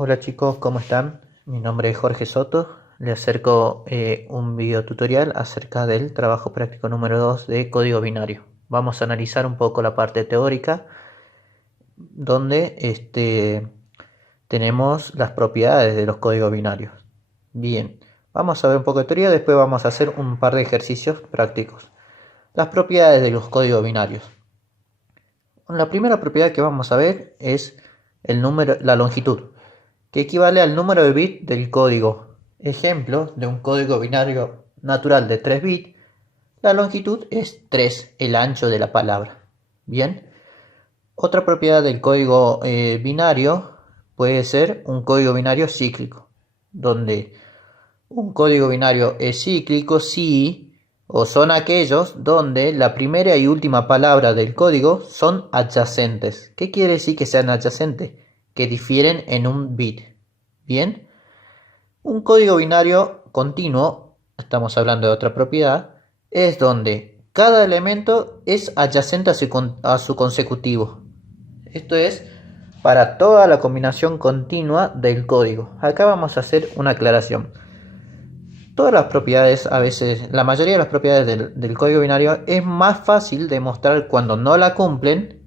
Hola chicos, ¿cómo están? Mi nombre es Jorge Soto. Les acerco un video tutorial acerca del trabajo práctico número 2 de código binario. Vamos a analizar un poco la parte teórica donde tenemos las propiedades de los códigos binarios. Bien, vamos a ver un poco de teoría, después vamos a hacer un par de ejercicios prácticos. Las propiedades de los códigos binarios. La primera propiedad que vamos a ver es la longitud, que equivale al número de bits del código. Ejemplo de un código binario natural de 3 bits, la longitud es 3, el ancho de la palabra. Bien, otra propiedad del código binario puede ser un código binario cíclico, donde un código binario es cíclico si o son aquellos donde la primera y última palabra del código son adyacentes. ¿Qué quiere decir que sean adyacentes? Que difieren en un bit. Bien, un código binario continuo, estamos hablando de otra propiedad, es donde cada elemento es adyacente a su consecutivo. Esto es para toda la combinación continua del código. Acá vamos a hacer una aclaración. Todas las propiedades, a veces, la mayoría de las propiedades del código binario es más fácil demostrar cuando no la cumplen.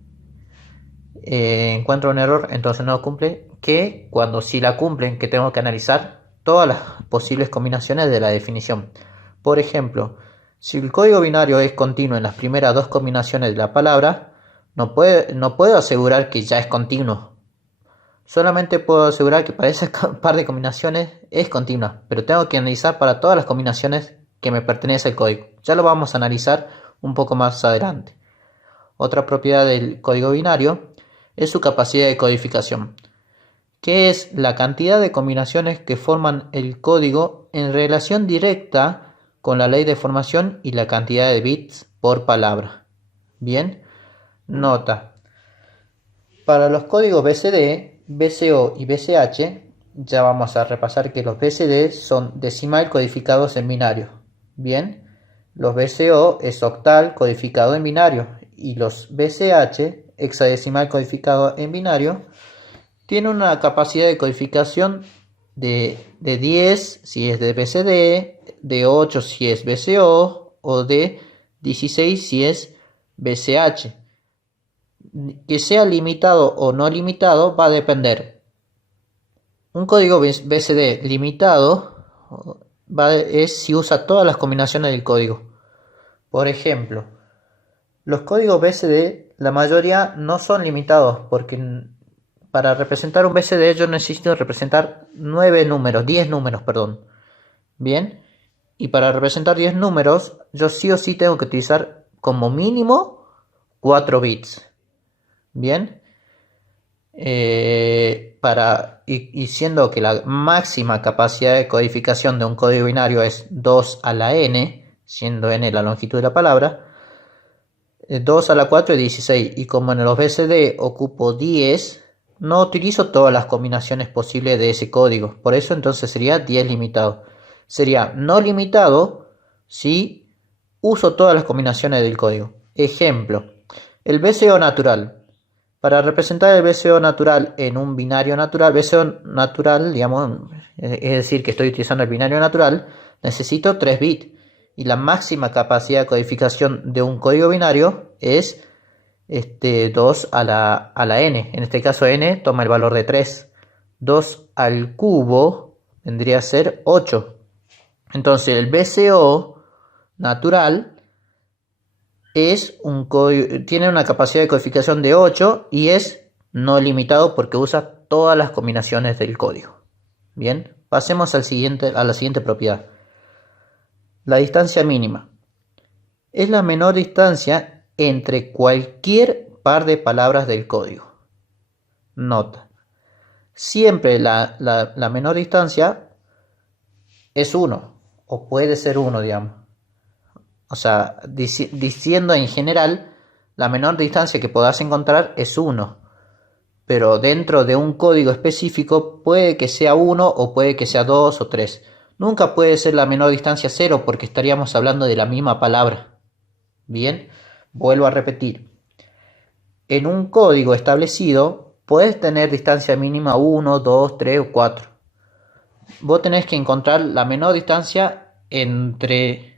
Encuentro un error, entonces no lo cumple, que cuando sí la cumplen, que tengo que analizar todas las posibles combinaciones de la definición. Por ejemplo, si el código binario es continuo en las primeras dos combinaciones de la palabra, no puedo asegurar que ya es continuo. Solamente puedo asegurar que para esa par de combinaciones es continua, pero tengo que analizar para todas las combinaciones que me pertenece al código. Ya lo vamos a analizar un poco más adelante. Otra propiedad del código binario es su capacidad de codificación, que es la cantidad de combinaciones que forman el código en relación directa con la ley de formación y la cantidad de bits por palabra. Bien, nota. Para los códigos BCD, BCO y BCH, ya vamos a repasar que los BCD son decimal codificados en binario. Bien, los BCO es octal codificado en binario y los BCH, hexadecimal codificado en binario, tienen una capacidad de codificación de 10 si es de BCD, de 8 si es BCO o de 16 si es BCH. Que sea limitado o no limitado va a depender. Un código BCD limitado es si usa todas las combinaciones del código. Por ejemplo, los códigos BCD, la mayoría no son limitados porque para representar un BCD yo necesito representar 10 números, perdón. Bien, y para representar 10 números yo sí o sí tengo que utilizar como mínimo 4 bits. Bien, y siendo que la máxima capacidad de codificación de un código binario es 2 a la n, siendo n la longitud de la palabra, 2 a la 4 es 16, y como en los BCD ocupo 10, no utilizo todas las combinaciones posibles de ese código, por eso entonces sería 10 limitado. Sería no limitado si uso todas las combinaciones del código. Ejemplo, el BCO natural. Para representar el BCO natural en un binario natural, BCO natural, digamos, es decir, que estoy utilizando el binario natural, necesito 3 bits. Y la máxima capacidad de codificación de un código binario es 2 a la n. En este caso n toma el valor de 3. 2 al cubo vendría a ser 8. Entonces el BCO natural tiene una capacidad de codificación de 8 y es no limitado porque usa todas las combinaciones del código. Bien, pasemos a la siguiente propiedad. La distancia mínima es la menor distancia entre cualquier par de palabras del código. Nota, siempre la menor distancia es 1 o puede ser 1, digamos. O sea, diciendo en general, la menor distancia que podás encontrar es 1. Pero dentro de un código específico puede que sea 1 o puede que sea 2 o 3. Nunca puede ser la menor distancia 0 porque estaríamos hablando de la misma palabra. Bien, vuelvo a repetir. En un código establecido, Puedes tener distancia mínima 1, 2, 3 o 4. Vos tenés que encontrar la menor distancia entre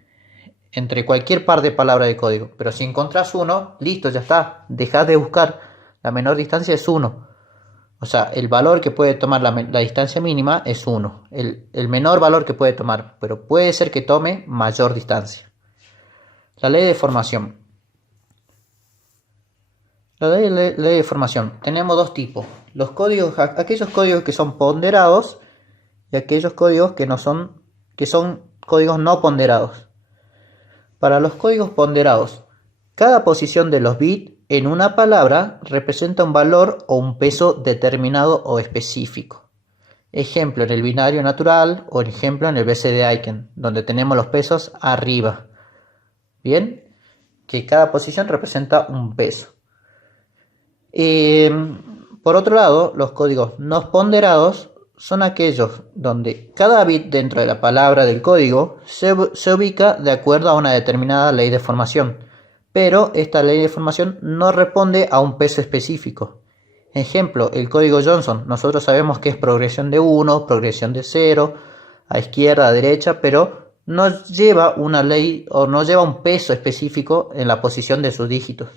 cualquier par de palabras de código. Pero si encontrás 1, listo, ya está. Dejás de buscar. La menor distancia es 1. O sea, el valor que puede tomar la distancia mínima es 1. El menor valor que puede tomar. Pero puede ser que tome mayor distancia. La ley de formación. La ley de formación. Tenemos dos tipos. Los códigos, aquellos códigos que son ponderados y aquellos códigos que son códigos no ponderados. Para los códigos ponderados, cada posición de los bits en una palabra representa un valor o un peso determinado o específico. Ejemplo en el binario natural o ejemplo en el BCD Aiken, donde tenemos los pesos arriba. Bien, que cada posición representa un peso. Por otro lado, los códigos no ponderados son aquellos donde cada bit dentro de la palabra del código se ubica de acuerdo a una determinada ley de formación, pero esta ley de formación no responde a un peso específico. Ejemplo, el código Johnson. Nosotros sabemos que es progresión de 1, progresión de 0, a izquierda, a derecha, pero no lleva una ley o no lleva un peso específico en la posición de sus dígitos.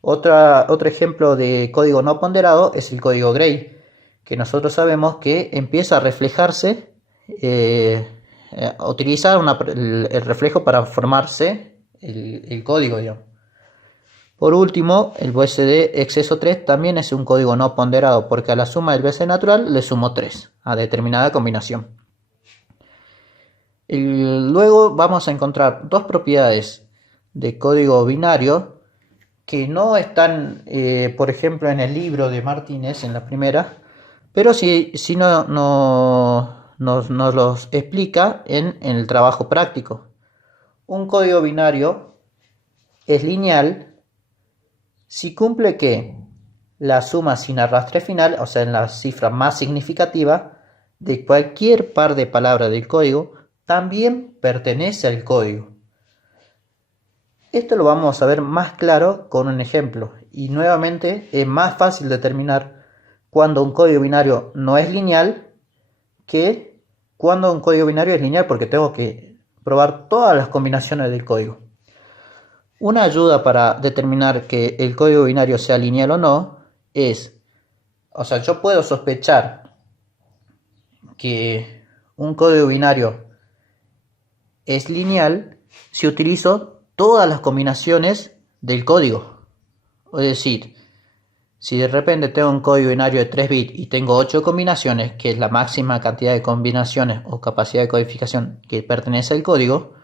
Otro ejemplo de código no ponderado es el código Gray, que nosotros sabemos que empieza a reflejarse, utiliza el reflejo para formarse el código, digamos. Por último, el BCD exceso 3 también es un código no ponderado, porque a la suma del BCD natural le sumo 3 a determinada combinación. Luego vamos a encontrar dos propiedades de código binario que no están, por ejemplo, en el libro de Martínez, en la primera, pero sí nos los explica en el trabajo práctico. Un código binario es lineal si cumple que la suma sin arrastre final, o sea, en la cifra más significativa de cualquier par de palabras del código, también pertenece al código. Esto lo vamos a ver más claro con un ejemplo, y nuevamente es más fácil determinar cuando un código binario no es lineal que cuando un código binario es lineal, porque tengo que probar todas las combinaciones del código. Una ayuda para determinar que el código binario sea lineal o no es, o sea, yo puedo sospechar que un código binario es lineal si utilizo todas las combinaciones del código. Es decir, si de repente tengo un código binario de 3 bits y tengo 8 combinaciones, que es la máxima cantidad de combinaciones o capacidad de codificación que pertenece al código,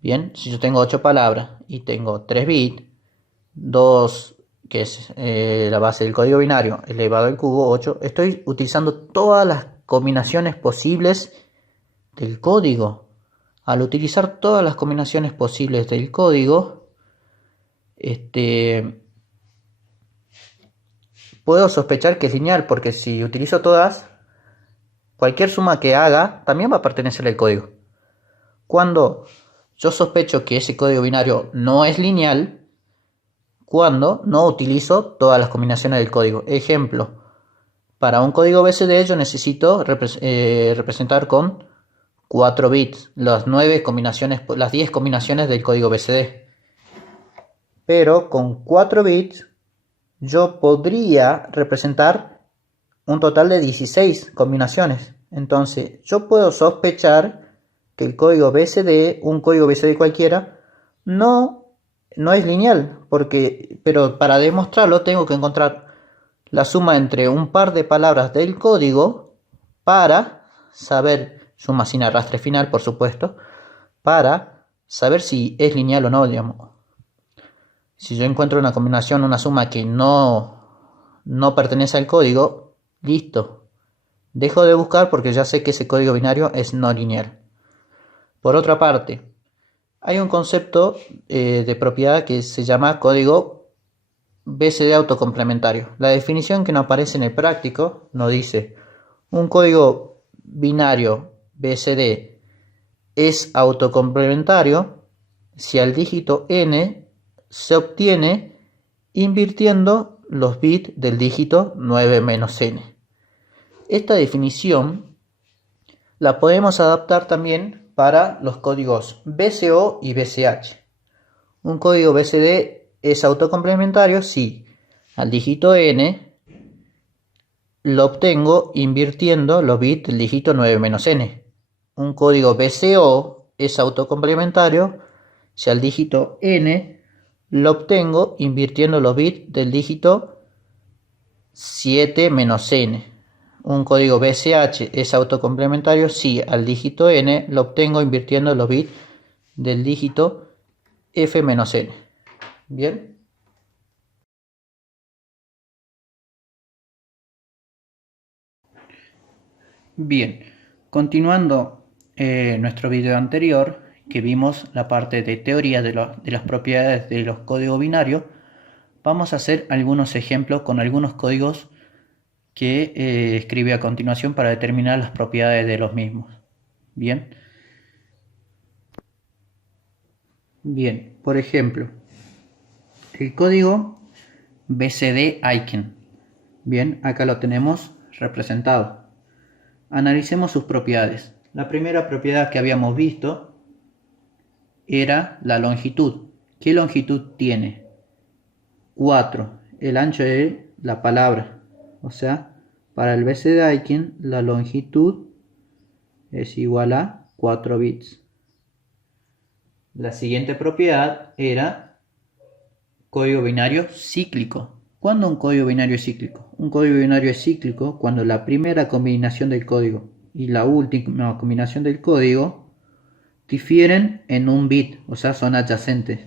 bien, si yo tengo 8 palabras y tengo 3 bits, 2, que es la base del código binario, elevado al cubo, 8, estoy utilizando todas las combinaciones posibles del código. Al utilizar todas las combinaciones posibles del código, puedo sospechar que es lineal, porque si utilizo todas, cualquier suma que haga también va a pertenecer al código. Cuando yo sospecho que ese código binario no es lineal, cuando no utilizo todas las combinaciones del código. Ejemplo, para un código BCD yo necesito representar con 4 bits las 9 combinaciones, las 10 combinaciones del código BCD. Pero con 4 bits yo podría representar un total de 16 combinaciones. Entonces yo puedo sospechar que el código BCD, un código BCD cualquiera, no es lineal, pero para demostrarlo tengo que encontrar la suma entre un par de palabras del código para saber, suma sin arrastre final, por supuesto, para saber si es lineal o no, digamos. Si yo encuentro una combinación, una suma que no pertenece al código, listo. Dejo de buscar porque ya sé que ese código binario es no lineal. Por otra parte, hay un concepto de propiedad que se llama código BCD autocomplementario. La definición que nos aparece en el práctico nos dice: un código binario BCD es autocomplementario si al dígito n se obtiene invirtiendo los bits del dígito 9 menos n. Esta definición la podemos adaptar también para los códigos BCO y BCH. Un código BCD es autocomplementario si al dígito n lo obtengo invirtiendo los bits del dígito 9 menos n. Un código BCO es autocomplementario si al dígito n lo obtengo invirtiendo los bits del dígito 7 menos n. Un código BCH es autocomplementario si al dígito n lo obtengo invirtiendo los bits del dígito f menos n. Bien. Bien, continuando nuestro video anterior, que vimos la parte de teoría de las propiedades de los códigos binarios, vamos a hacer algunos ejemplos con algunos códigos que escribe a continuación para determinar las propiedades de los mismos. Bien. Bien, por ejemplo, el código BCD Aiken. Bien, acá lo tenemos representado. Analicemos sus propiedades. La primera propiedad que habíamos visto era la longitud. ¿Qué longitud tiene? 4, el ancho de la palabra. O sea, para el BCD Aiken la longitud es igual a 4 bits. La siguiente propiedad era código binario cíclico. ¿Cuándo un código binario es cíclico? Un código binario es cíclico cuando la primera combinación del código y la última combinación del código difieren en un bit, o sea, son adyacentes.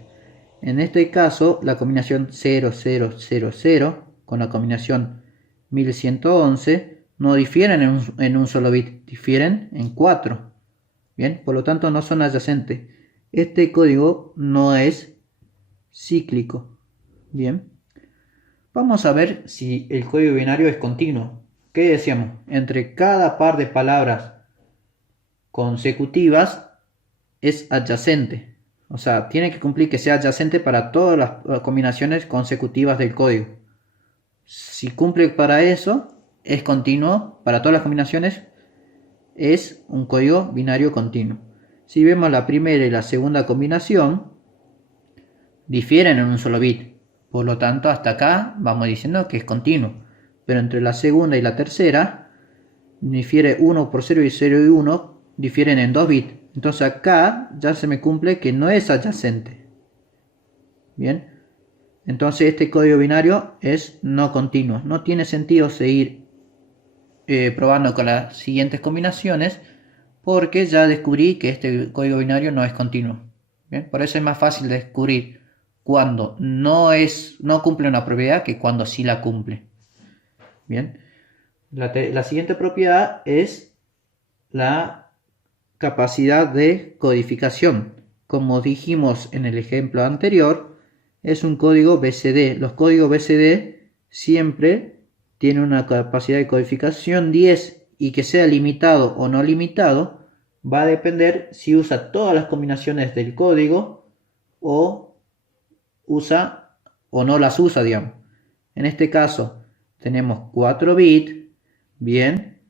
En este caso, la combinación 0000 con la combinación 1111 no difieren en un solo bit, difieren en 4. Bien, por lo tanto no son adyacentes. Este código no es cíclico. Bien. Vamos a ver si el código binario es continuo. ¿Qué decíamos? Entre cada par de palabras consecutivas es adyacente. O sea, tiene que cumplir que sea adyacente para todas las combinaciones consecutivas del código. Si cumple para eso, es continuo. Para todas las combinaciones es un código binario continuo. Si vemos la primera y la segunda combinación, difieren en un solo bit. Por lo tanto, hasta acá vamos diciendo que es continuo. Pero entre la segunda y la tercera, difiere 1 por 0 y 0 y 1, difieren en 2 bits. Entonces acá ya se me cumple que no es adyacente. Bien. Entonces este código binario es no continuo. No tiene sentido seguir probando con las siguientes combinaciones porque ya descubrí que este código binario no es continuo. Bien. Por eso es más fácil descubrir cuando no cumple una propiedad que cuando sí la cumple. Bien. La siguiente propiedad es la capacidad de codificación. Como dijimos en el ejemplo anterior, es un código BCD. Los códigos BCD siempre tienen una capacidad de codificación 10 y que sea limitado o no limitado va a depender si usa todas las combinaciones del código o usa o no las usa, digamos. En este caso tenemos 4 bits. Bien,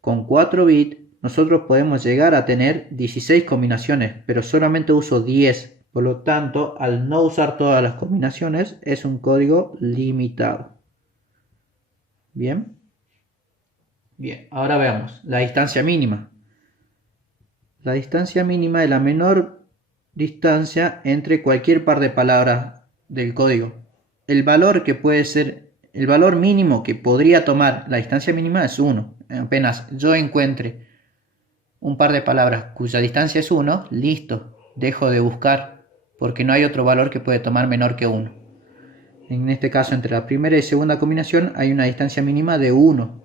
con 4 bits nosotros podemos llegar a tener 16 combinaciones, pero solamente uso 10. Por lo tanto, al no usar todas las combinaciones, es un código limitado. Bien. Bien, ahora veamos la distancia mínima. La distancia mínima es la menor distancia entre cualquier par de palabras del código. El valor mínimo que podría tomar la distancia mínima es 1. Apenas yo encuentre un par de palabras cuya distancia es 1, listo, dejo de buscar porque no hay otro valor que puede tomar menor que 1. En este caso, entre la primera y segunda combinación hay una distancia mínima de 1.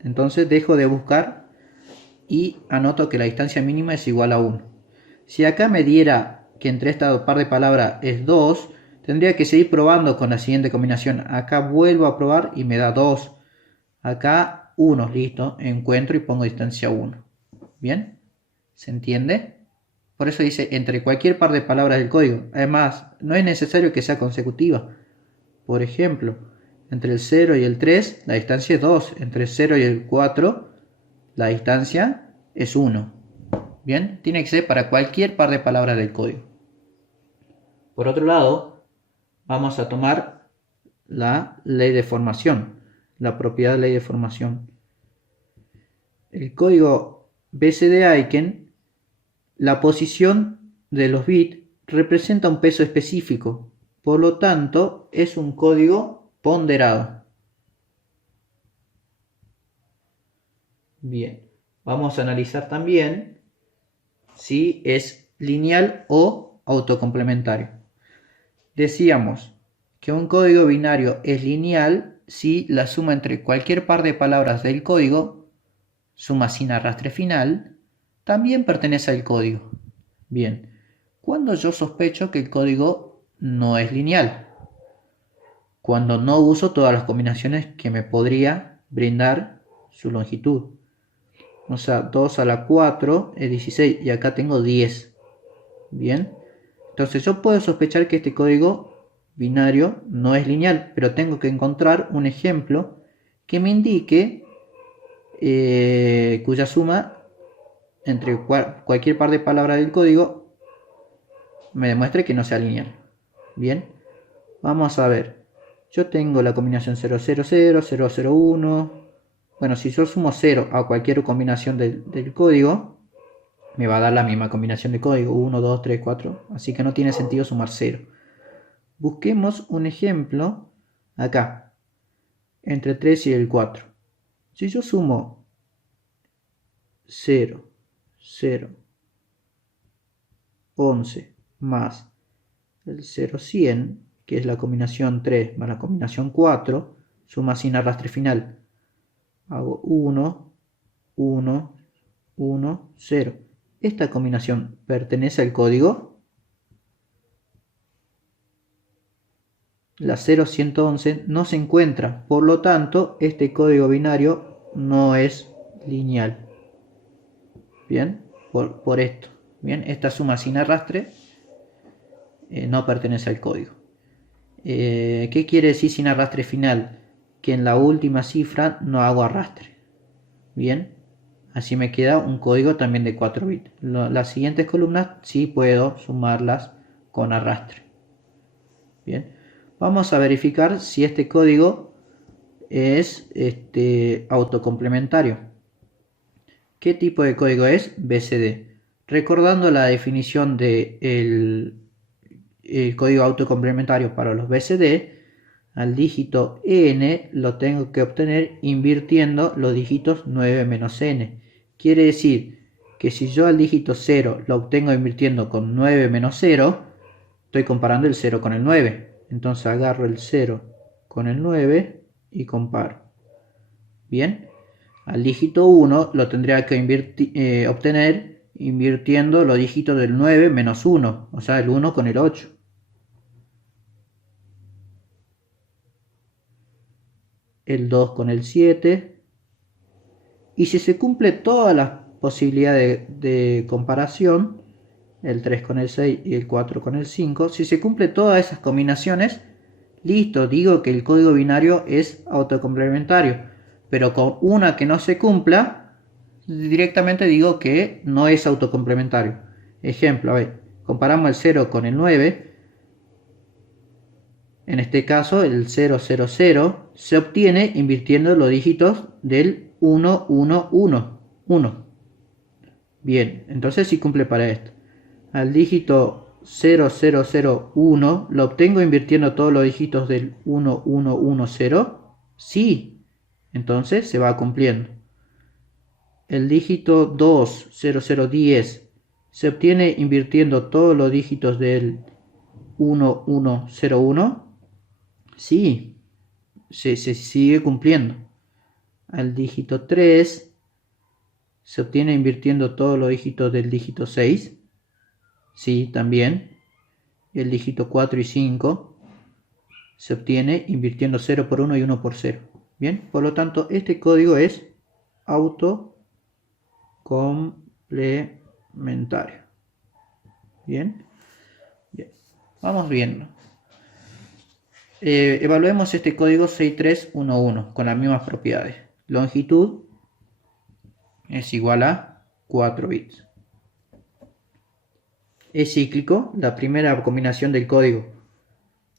Entonces dejo de buscar y anoto que la distancia mínima es igual a 1. Si acá me diera que entre esta par de palabras es 2, tendría que seguir probando con la siguiente combinación. Acá vuelvo a probar y me da 2. Acá 1, listo, encuentro y pongo distancia 1. ¿Bien? ¿Se entiende? Por eso dice entre cualquier par de palabras del código. Además, no es necesario que sea consecutiva, Por ejemplo, entre el 0 y el 3 la distancia es 2. Entre el 0 y el 4 la distancia es 1. Bien, tiene que ser para cualquier par de palabras del código. Por otro lado, vamos a tomar la ley de formación, la propiedad de ley de formación. El código BCD-Aiken, la posición de los bits representa un peso específico, por lo tanto es un código ponderado. Bien, vamos a analizar también si es lineal o autocomplementario. Decíamos que un código binario es lineal si la suma entre cualquier par de palabras del código, suma sin arrastre final, también pertenece al código. Bien, cuando yo sospecho que el código no es lineal, cuando no uso todas las combinaciones que me podría brindar su longitud. O sea, 2 a la 4 es 16 y acá tengo 10. Bien, entonces yo puedo sospechar que este código binario no es lineal, pero tengo que encontrar un ejemplo que me indique cuya suma entre cualquier par de palabras del código me demuestre que no sea lineal. Bien, vamos a ver. Yo tengo la combinación 000, 001. Bueno, si yo sumo 0 a cualquier combinación del código, me va a dar la misma combinación de código, 1, 2, 3, 4. Así que no tiene sentido sumar 0. Busquemos un ejemplo acá, entre 3 y el 4. Si yo sumo 0, 0, 11 más el 0, 100, que es la combinación 3 más la combinación 4, suma sin arrastre final. Hago 1, 1, 1, 0. ¿Esta combinación pertenece al código? La 0111 no se encuentra, por lo tanto, este código binario no es lineal. Bien, por esto. Bien, esta suma sin arrastre no pertenece al código. ¿Qué quiere decir sin arrastre final? Que en la última cifra no hago arrastre. Bien, así me queda un código también de 4 bits. Las siguientes columnas sí puedo sumarlas con arrastre. Bien, vamos a verificar si este código es autocomplementario. ¿Qué tipo de código es? BCD. Recordando la definición del código autocomplementario para los BCD, al dígito n lo tengo que obtener invirtiendo los dígitos 9 menos n. Quiere decir que si yo al dígito 0 lo obtengo invirtiendo con 9 menos 0, estoy comparando el 0 con el 9. Entonces agarro el 0 con el 9 y comparo. Bien, al dígito 1 lo tendría que obtener invirtiendo los dígitos del 9 menos 1, o sea, el 1 con el 8. El 2 con el 7. Y si se cumple todas las posibilidades de comparación, el 3 con el 6 y el 4 con el 5, si se cumple todas esas combinaciones, listo, digo que el código binario es autocomplementario. Pero con una que no se cumpla, directamente digo que no es autocomplementario. Ejemplo, a ver, comparamos el 0 con el 9. En este caso, el 000 se obtiene invirtiendo los dígitos del 1, 1, 1, 1. Bien, entonces sí cumple para esto. Al dígito 0001 lo obtengo invirtiendo todos los dígitos del 1, 1, 1, 0. Sí, entonces se va cumpliendo. El dígito 2, 0010 se obtiene invirtiendo todos los dígitos del 1, 1, 0, 1. Sí, se sigue cumpliendo. Al dígito 3 se obtiene invirtiendo todos los dígitos del dígito 6. Sí, también. El dígito 4 y 5 se obtiene invirtiendo 0 por 1 y 1 por 0. Bien, por lo tanto, este código es autocomplementario. Bien, bien. Vamos viendo. Evaluemos este código 6311 con las mismas propiedades. Longitud es igual a 4 bits. Es cíclico. La primera combinación del código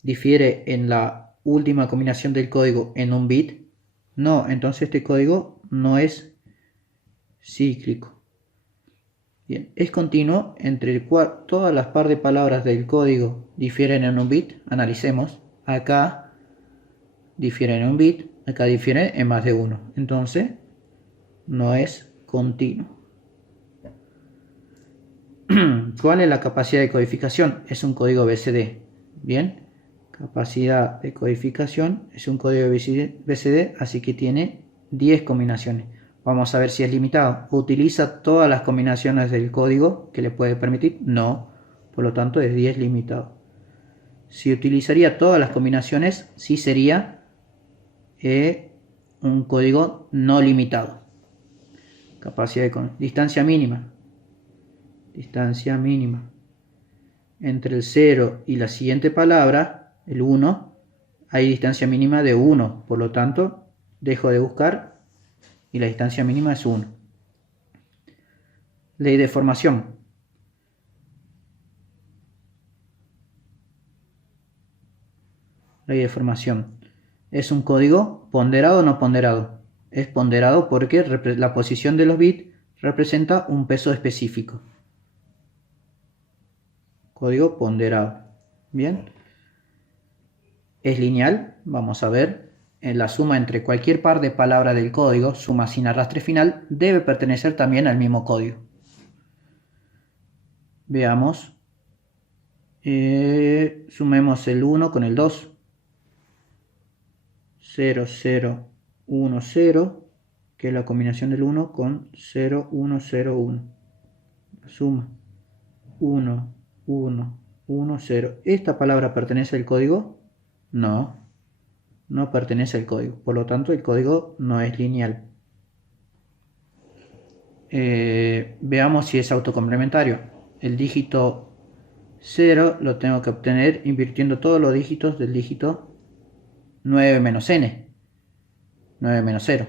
difiere en la última combinación del código en un bit. No, entonces este código no es cíclico. Bien, es continuo. Entre todas las par de palabras del código difieren en un bit. Analicemos. Acá difieren en un bit, acá difieren en más de uno. Entonces no es continuo. ¿Cuál es la capacidad de codificación? Es un código BCD. Bien, capacidad de codificación es un código BCD, así que tiene 10 combinaciones. Vamos a ver si es limitado. ¿Utiliza todas las combinaciones del código que le puede permitir? No, por lo tanto es 10 limitado. Si utilizaría todas las combinaciones, sí sería un código no limitado. Capacidad de distancia mínima. Distancia mínima. Entre el 0 y la siguiente palabra, el 1, hay distancia mínima de 1. Por lo tanto, dejo de buscar y la distancia mínima es 1. Ley de formación. Ley de formación. ¿Es un código ponderado o no ponderado? Es ponderado porque la posición de los bits representa un peso específico. Código ponderado. Bien. ¿Es lineal? Vamos a ver. En la suma entre cualquier par de palabras del código, suma sin arrastre final, debe pertenecer también al mismo código. Veamos. Sumemos el 1 con el 2. 0, 0, 1, 0, que es la combinación del 1 con 0, 1, 0, 1. Suma 1, 1, 1, 0. ¿Esta palabra pertenece al código? No, no pertenece al código. Por lo tanto, el código no es lineal. Veamos si es autocomplementario. El dígito 0 lo tengo que obtener invirtiendo todos los dígitos del dígito 9 menos n. 9 menos 0.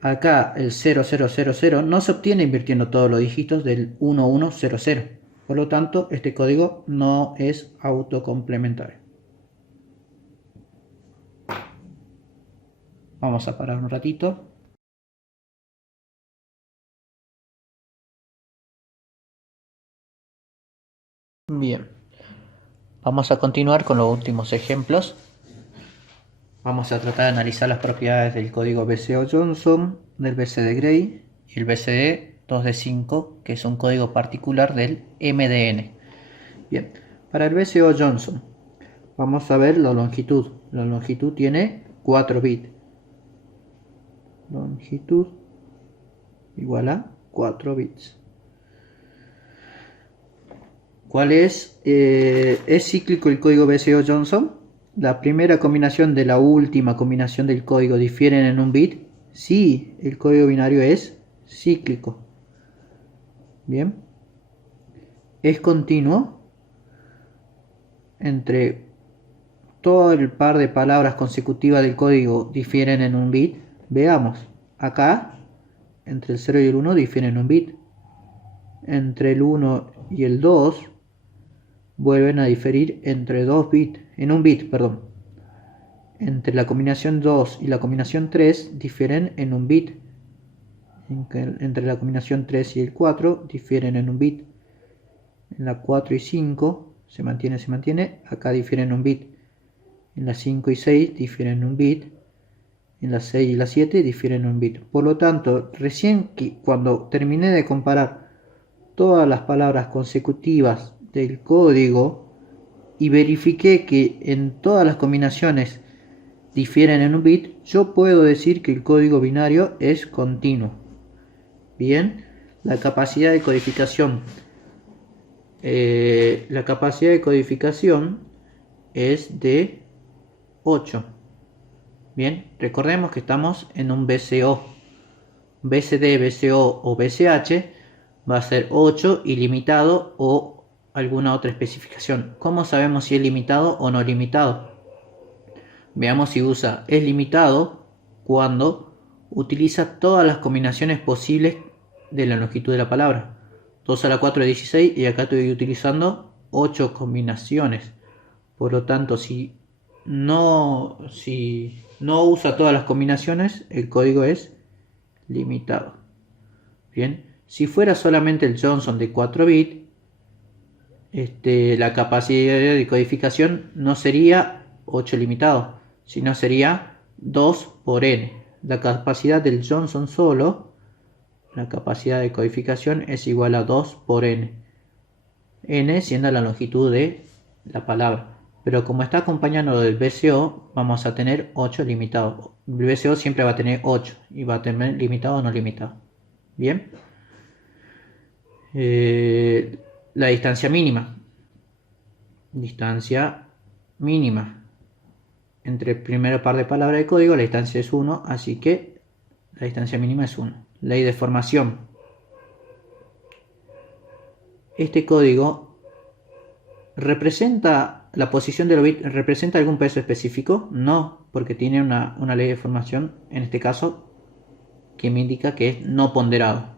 Acá el 0000 no se obtiene invirtiendo todos los dígitos del 1100. Por lo tanto, este código no es autocomplementario. Vamos a parar un ratito. Bien. Vamos a continuar con los últimos ejemplos. Vamos a tratar de analizar las propiedades del código BCO-Johnson, del BCD-Gray y el BCD 2D5, que es un código particular del MDN. Bien, para el BCO-Johnson vamos a ver la longitud. La longitud tiene 4 bits. Longitud igual a 4 bits. ¿Cuál es? ¿Es cíclico el código BCO-Johnson? ¿La primera combinación de la última combinación del código difieren en un bit? Sí, el código binario es cíclico. Bien. ¿Es continuo? Entre todo el par de palabras consecutivas del código difieren en un bit. Veamos. Acá, entre el 0 y el 1 difieren en un bit. Entre el 1 y el 2 vuelven a diferir entre 2 bits, en un bit, perdón. Entre la combinación 2 y la combinación 3 difieren en un bit. Entre la combinación 3 y el 4 difieren en un bit. En la 4 y 5 se mantiene, acá difieren en un bit. En la 5 y 6 difieren en un bit. En la 6 y la 7 difieren en un bit. Por lo tanto, recién cuando terminé de comparar todas las palabras consecutivas del código y verifiqué que en todas las combinaciones difieren en un bit, yo puedo decir que el código binario es continuo. Bien, la capacidad de codificación. La capacidad de codificación es de 8. Bien, recordemos que estamos en un BCO. BCD, BCO o BCH va a ser 8 ilimitado o alguna otra especificación. ¿Cómo sabemos si es limitado o no limitado? Veamos si usa es limitado cuando utiliza todas las combinaciones posibles de la longitud de la palabra. 2 a la 4 es 16 y acá estoy utilizando 8 combinaciones. Por lo tanto, si no usa todas las combinaciones, el código es limitado. Bien, si fuera solamente el Johnson de 4 bits, la capacidad de codificación no sería 8 limitado, sino sería 2 por n. La capacidad del Johnson solo, la capacidad de codificación es igual a 2 por n. N siendo la longitud de la palabra. Pero como está acompañando del BCO, vamos a tener 8 limitado. El BCO siempre va a tener 8 y va a tener limitado o no limitado. Bien. La distancia mínima. Distancia mínima. Entre el primer par de palabras de código, la distancia es 1, así que la distancia mínima es 1. Ley de formación. Este código ¿representa la posición de los bits? ¿Representa algún peso específico? No, porque tiene una ley de formación, en este caso, que me indica que es no ponderado.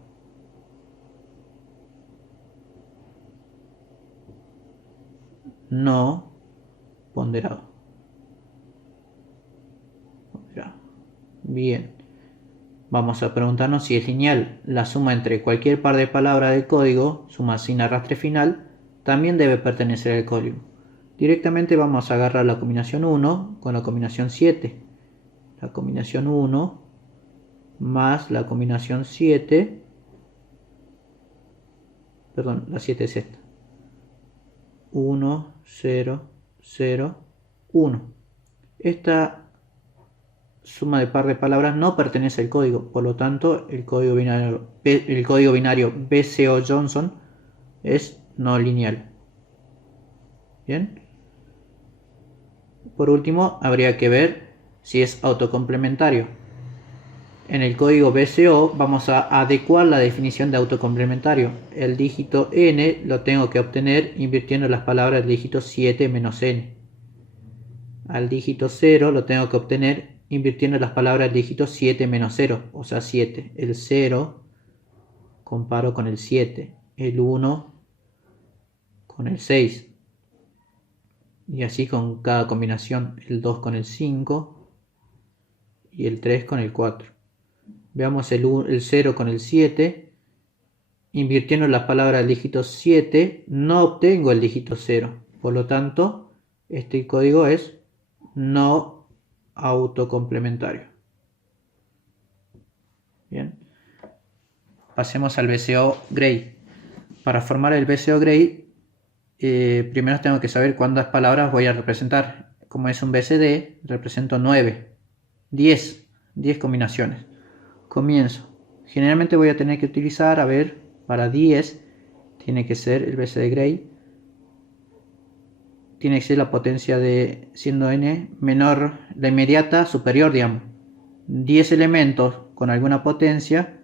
No ponderado. Bien. Vamos a preguntarnos si es lineal. La suma entre cualquier par de palabras del código, suma sin arrastre final, también debe pertenecer al código. Directamente vamos a agarrar la combinación 1 con la combinación 7. La combinación 1 más la combinación 7. Perdón, la 7 es esta. 1, 0, 0, 1. Esta suma de par de palabras no pertenece al código, por lo tanto el código binario BCO Johnson es no lineal. Bien. Por último, habría que ver si es autocomplementario. En el código BCO vamos a adecuar la definición de autocomplementario. El dígito n lo tengo que obtener invirtiendo las palabras del dígito 7 menos n. Al dígito 0 lo tengo que obtener invirtiendo las palabras del dígito 7 menos 0, o sea 7. El 0 comparo con el 7, el 1 con el 6. Y así con cada combinación, el 2 con el 5 y el 3 con el 4. Veamos el 0 con el 7. Invirtiendo la palabra del dígito 7, no obtengo el dígito 0. Por lo tanto, este código es no autocomplementario. Bien. Pasemos al BCO Gray. Para formar el BCO Gray, primero tengo que saber cuántas palabras voy a representar. Como es un BCD, represento 9, 10 combinaciones. Comienzo. Generalmente voy a tener que utilizar, para 10 tiene que ser el BCD Gray. Tiene que ser la potencia de, siendo n menor, la inmediata superior, digamos. 10 elementos con alguna potencia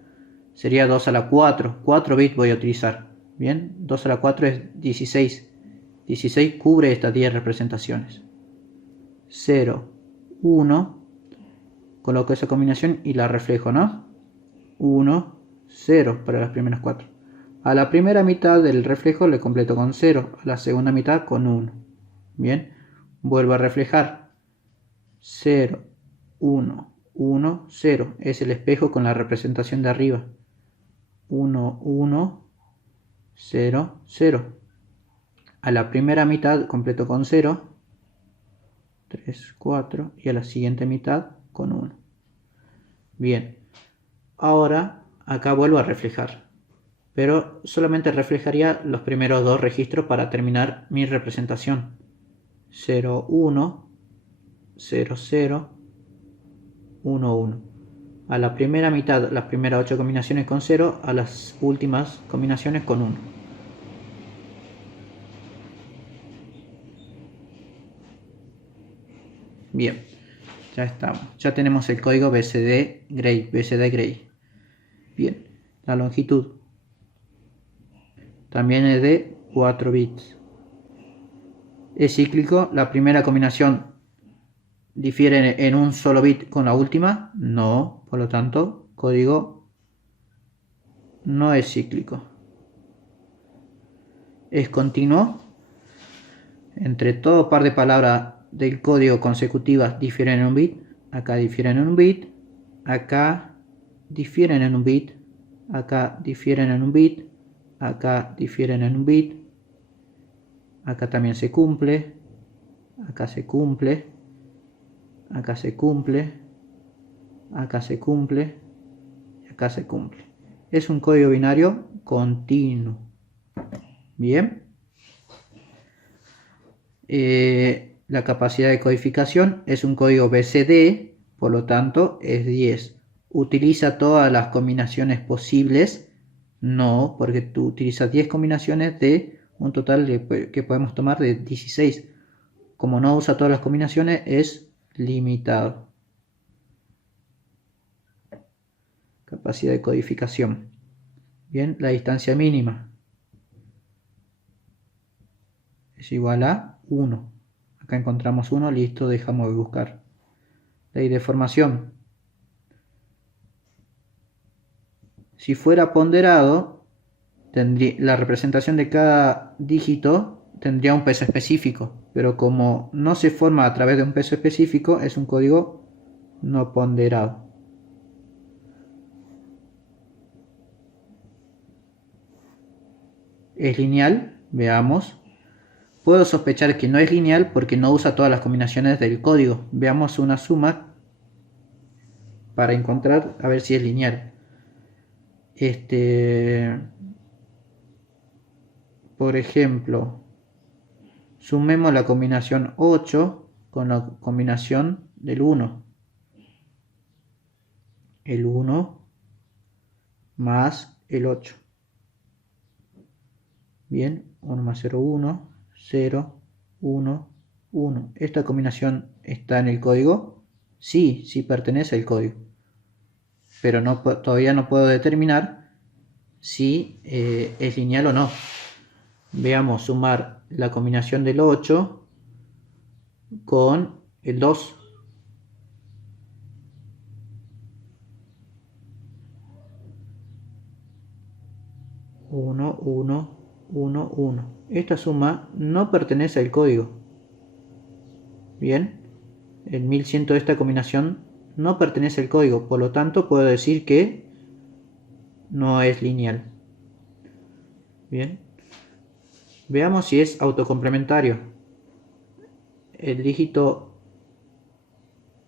sería 2 a la 4. 4 bits voy a utilizar. Bien, 2 a la 4 es 16. 16 cubre estas 10 representaciones. 0, 1. Coloco esa combinación y la reflejo, ¿no? 1, 0 para las primeras 4. A la primera mitad del reflejo le completo con 0. A la segunda mitad con 1. Bien, vuelvo a reflejar. 0, 1, 1, 0. Es el espejo con la representación de arriba. 1, 1, 0, 0. A la primera mitad completo con 0. 3, 4. Y a la siguiente mitad con 1. Bien. Ahora acá vuelvo a reflejar. Pero solamente reflejaría los primeros dos registros para terminar mi representación. 0, 1, 0, 0, 1, 1. A la primera mitad, las primeras 8 combinaciones con 0, a las últimas combinaciones con 1. Bien, ya estamos. Ya tenemos el código BCD Gray. Bien, la longitud también es de 4 bits. Es cíclico, la primera combinación ¿Difieren en un solo bit con la última? No, por lo tanto, código no es cíclico. Es continuo. Entre todo par de palabras del código consecutivas difieren en un bit. Acá difieren en un bit. Acá difieren en un bit. Acá difieren en un bit. Acá difieren en un bit. Acá también se cumple. Acá se cumple. Acá se cumple. Acá se cumple. Acá se cumple. Es un código binario continuo. Bien. La capacidad de codificación es un código BCD, por lo tanto es 10. ¿Utiliza todas las combinaciones posibles? No, porque tú utilizas 10 combinaciones de un total que podemos tomar de 16. Como no usa todas las combinaciones, es limitado. Capacidad de codificación. Bien, la distancia mínima es igual a 1. Acá encontramos 1, listo, dejamos de buscar. Ley de formación. Si fuera ponderado, la representación de cada dígito tendría un peso específico, pero como no se forma a través de un peso específico, es un código no ponderado. ¿Es lineal? Veamos. Puedo sospechar que no es lineal porque no usa todas las combinaciones del código. Veamos una suma para encontrar a ver si es lineal. Por ejemplo, sumemos la combinación 8 con la combinación del 1. El 1 más el 8. Bien, 1 más 0, 1, 0, 1, 1. ¿Esta combinación está en el código? Sí, sí pertenece al código. Pero todavía no puedo determinar si es lineal o no. Veamos sumar la combinación del 8 con el 2. Uno, 1, 1, 1. Esta suma no pertenece al código. Bien, el 1100 de esta combinación no pertenece al código, por lo tanto puedo decir que no es lineal. Bien, veamos si es autocomplementario. El dígito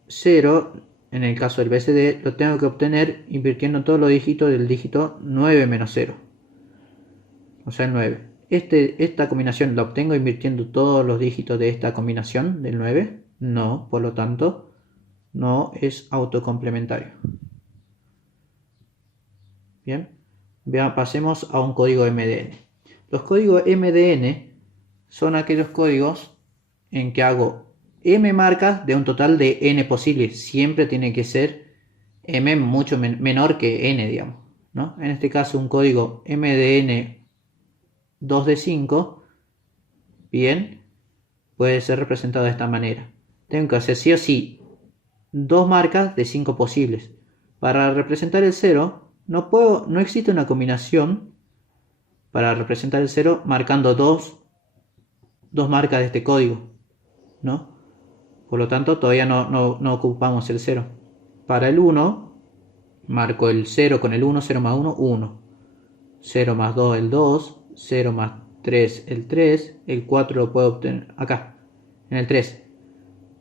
0, en el caso del BCD, lo tengo que obtener invirtiendo todos los dígitos del dígito 9 menos 0. O sea, el 9. Esta combinación la obtengo invirtiendo todos los dígitos de esta combinación del 9. No, por lo tanto, no es autocomplementario. Bien, pasemos a un código MDN. Los códigos MDN son aquellos códigos en que hago m marcas de un total de n posibles. Siempre tiene que ser m mucho menor que n, digamos, ¿no? En este caso, un código MDN 2 de 5, bien, puede ser representado de esta manera. Tengo que hacer sí o sí 2 marcas de 5 posibles. Para representar el 0, no existe una combinación para representar el 0 marcando dos marcas de este código, ¿no? Por lo tanto, todavía no ocupamos el 0. Para el 1, marco el 0 con el 1, 0 más 1, 1. 0 más 2, el 2. 0 más 3, el 3. El 4 lo puedo obtener acá, en el 3.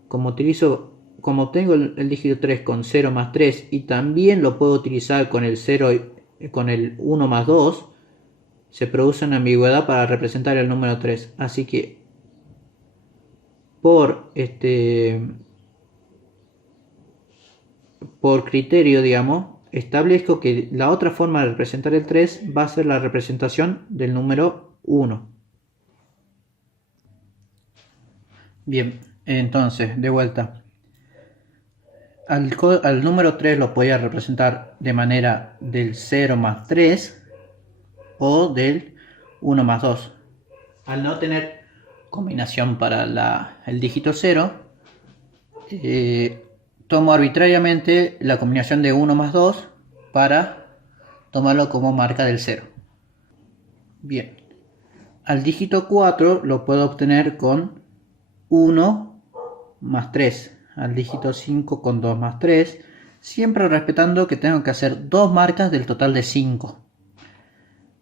Como obtengo el dígito 3 con 0 más 3 y también lo puedo utilizar con el 0 con el 1 más 2, se produce una ambigüedad para representar el número 3. Así que por criterio, digamos, establezco que la otra forma de representar el 3 va a ser la representación del número 1. Bien, entonces, de vuelta. Al número 3 lo podía representar de manera del 0 más 3 o del 1 más 2. Al no tener combinación para el dígito 0, tomo arbitrariamente la combinación de 1 más 2 para tomarlo como marca del 0. Bien, al dígito 4 lo puedo obtener con 1 más 3, al dígito 5 con 2 más 3, siempre respetando que tengo que hacer 2 marcas del total de 5.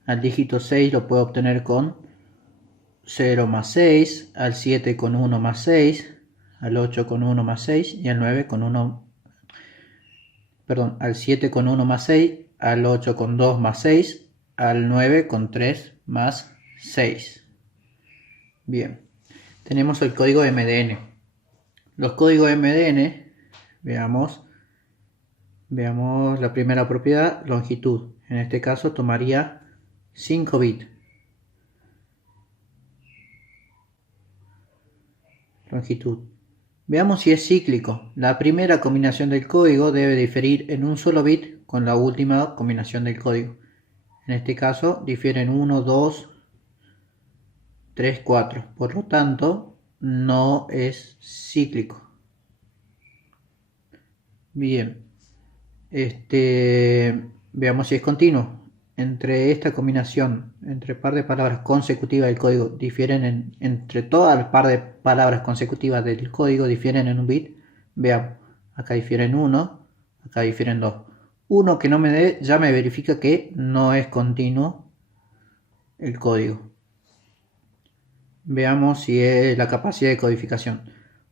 Al dígito 6 lo puedo obtener con 0 más 6, al 7 con 1 más 6, al 8 con 1 más 6 y al 9 con 1, perdón, al 7 con 1 más 6, al 8 con 2 más 6, al 9 con 3 más 6. Bien, tenemos el código MDN. Los códigos MDN, veamos la primera propiedad, longitud. En este caso tomaría 5 bits. Longitud. Veamos si es cíclico. La primera combinación del código debe diferir en un solo bit con la última combinación del código. En este caso difieren 1, 2, 3, 4. Por lo tanto, no es cíclico. Bien. Veamos si es continuo. Entre esta combinación, entre par de palabras consecutivas del código, difieren entre todas las par de palabras consecutivas del código, difieren en un bit. Veamos, acá difieren 1, acá difieren 2. 1 que no me dé ya me verifica que no es continuo el código. Veamos si es la capacidad de codificación.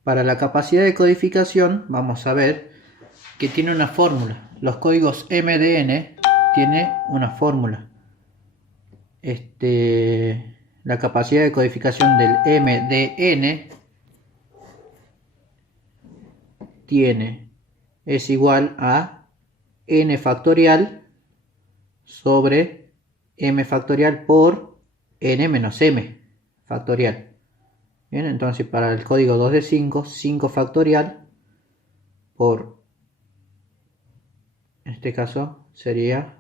Para la capacidad de codificación vamos a ver que tiene una fórmula. Los códigos MDN tienen una fórmula. La capacidad de codificación del MDN es igual a n factorial sobre m factorial por n menos m factorial. Bien, entonces para el código 2 de 5, 5 factorial por, en este caso sería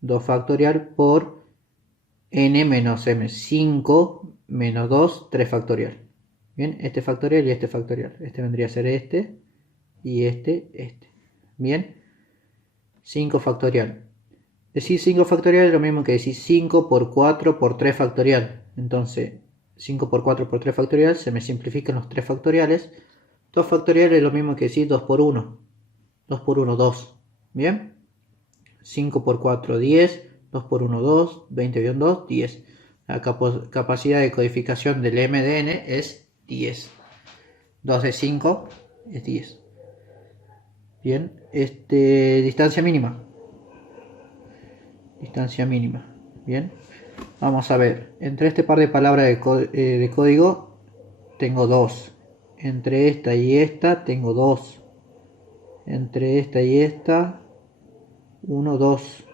2 factorial por n menos m, 5 menos 2, 3 factorial. Bien, este factorial y este factorial. Este vendría a ser este y este. Bien, 5 factorial. Decir 5 factorial es lo mismo que decir 5 por 4 por 3 factorial. Entonces, 5 por 4 por 3 factorial, se me simplifican los 3 factoriales. 2 factorial es lo mismo que decir 2 por 1. 2 por 1, 2. Bien, 5 por 4, 10. 2 por 1, 2. 20-2, 10. La capacidad de codificación del MDN es 10. 2 de 5 es 10. Bien, distancia mínima. Distancia mínima. Bien, vamos a ver. Entre este par de palabras de código tengo 2. Entre esta y esta tengo 2. Entre esta y esta 1, 2.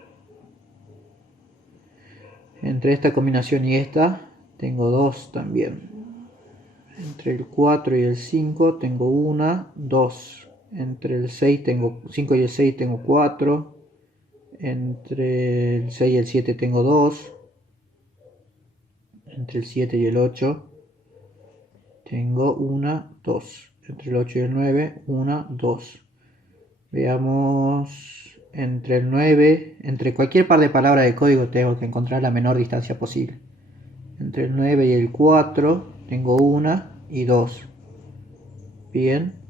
Entre esta combinación y esta tengo 2 también. Entre el 4 y el 5 tengo 1, 2. Entre el 5 y el 6 tengo 4. Entre el 6 y el 7 tengo 2. Entre el 7 y el 8 tengo 1, 2. Entre el 8 y el 9, 1, 2. Veamos. Entre el 9, entre cualquier par de palabras de código tengo que encontrar la menor distancia posible. Entre el 9 y el 4 tengo 1 y 2. Bien.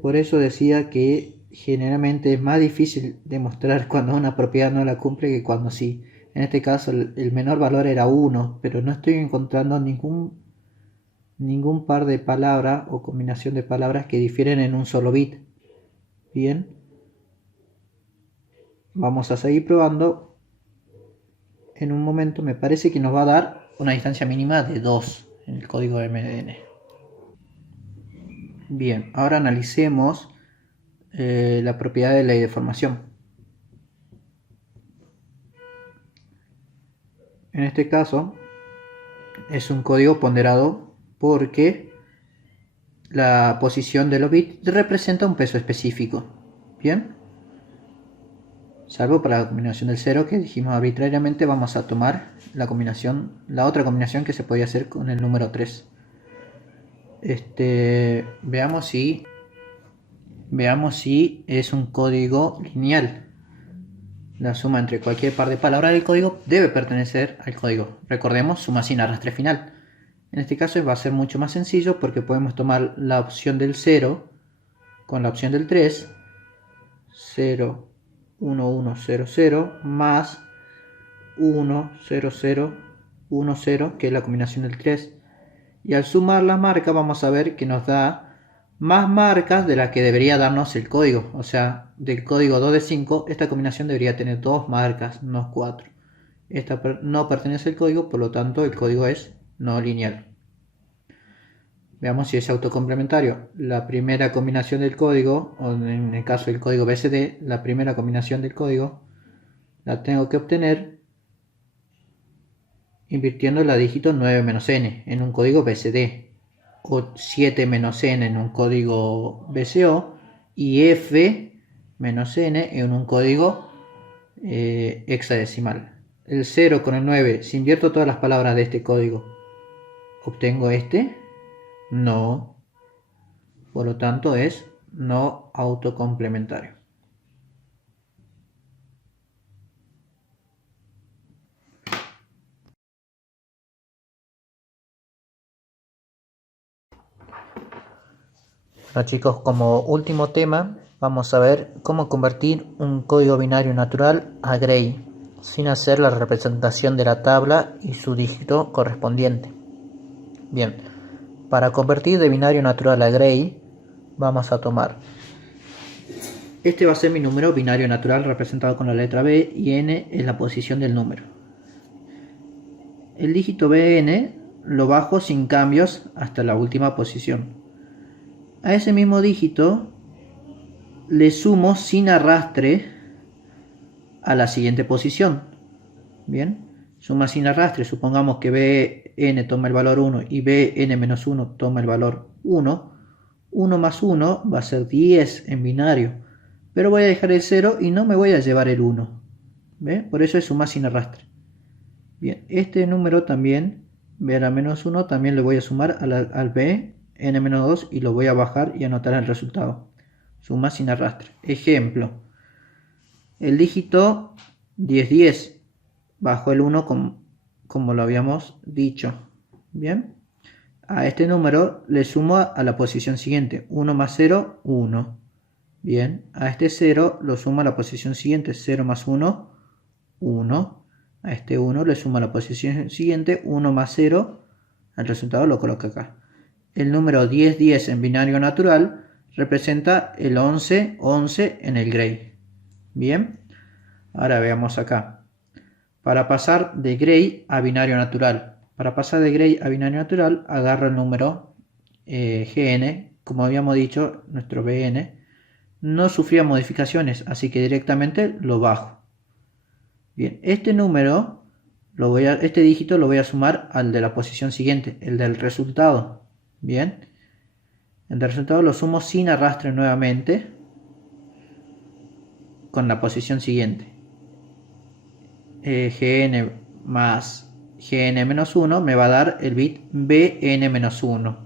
Por eso decía que generalmente es más difícil demostrar cuando una propiedad no la cumple que cuando sí. En este caso el menor valor era 1, pero no estoy encontrando ningún par de palabras o combinación de palabras que difieren en un solo bit. Bien. Vamos a seguir probando. En un momento me parece que nos va a dar una distancia mínima de 2 en el código MDN. Bien, ahora analicemos la propiedad de ley de formación. En este caso es un código ponderado porque la posición de los bits representa un peso específico. Bien, salvo para la combinación del 0 que dijimos arbitrariamente, vamos a tomar la otra combinación que se podía hacer con el número 3. veamos si es un código lineal. La suma entre cualquier par de palabras del código debe pertenecer al código. Recordemos, suma sin arrastre final. En este caso va a ser mucho más sencillo porque podemos tomar la opción del 0 con la opción del 3, 0, 1, 1, 0, 0, más 1, 0, 0, 1, 0, que es la combinación del 3. Y al sumar las marcas vamos a ver que nos da más marcas de las que debería darnos el código. O sea, del código 2 de 5, esta combinación debería tener 2 marcas, no 4. Esta no pertenece al código, por lo tanto el código es no lineal. Veamos si es autocomplementario. La primera combinación del código, o en el caso del código BCD, la primera combinación del código la tengo que obtener invirtiendo la dígito 9 menos n en un código BCD, o 7 menos n en un código BCO, y f menos n en un código hexadecimal. El 0 con el 9, si invierto todas las palabras de este código, ¿obtengo este? No. Por lo tanto es no autocomplementario. Bueno chicos, como último tema vamos a ver cómo convertir un código binario natural a Gray sin hacer la representación de la tabla y su dígito correspondiente. Bien, para convertir de binario natural a Gray vamos a tomar, este va a ser mi número binario natural representado con la letra B y n es la posición del número. El dígito bn lo bajo sin cambios hasta la última posición. A ese mismo dígito le sumo sin arrastre a la siguiente posición. Bien, suma sin arrastre, supongamos que bn toma el valor 1 y bn-1 toma el valor 1. 1 más 1 va a ser 10 en binario, pero voy a dejar el 0 y no me voy a llevar el 1. ¿Ve? Por eso es suma sin arrastre. Bien, este número también, b a la menos 1, también le voy a sumar al b n-2 y lo voy a bajar y anotar el resultado. Suma sin arrastre. Ejemplo, el dígito 10, bajo el 1 como lo habíamos dicho. Bien, a este número le sumo a la posición siguiente. 1 más 0, 1. Bien, a este 0 lo sumo a la posición siguiente. 0 más 1, 1. A este 1 le sumo a la posición siguiente. 1 más 0, el resultado lo coloco acá. El número 10 en binario natural representa el 11 en el Gray. Bien, ahora veamos acá. Para pasar de Gray a binario natural. Para pasar de Gray a binario natural, agarro el número Gn. Como habíamos dicho, nuestro Bn no sufría modificaciones, así que directamente lo bajo. Bien, este número, este dígito lo voy a sumar al de la posición siguiente, el del resultado. Bien, el resultado lo sumo sin arrastre nuevamente con la posición siguiente. Gn más Gn-1 me va a dar el bit Bn-1.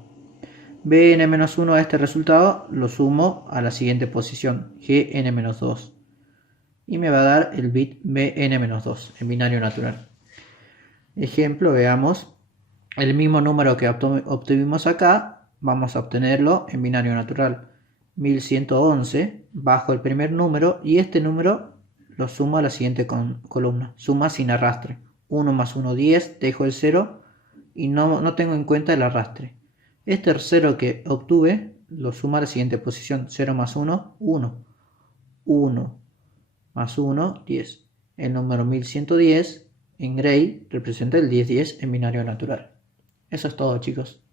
Bn-1 a este resultado lo sumo a la siguiente posición, Gn-2. Y me va a dar el bit Bn-2 en binario natural. Ejemplo, veamos. El mismo número que obtuvimos acá, vamos a obtenerlo en binario natural. 1111 bajo el primer número y este número lo sumo a la siguiente columna. Suma sin arrastre. 1 más 1, 10, dejo el 0 y no tengo en cuenta el arrastre. Este 0 que obtuve lo sumo a la siguiente posición. 0 más 1, 1. 1 más 1, 10. El número 1110 en Gray representa el 10 en binario natural. Eso es todo, chicos.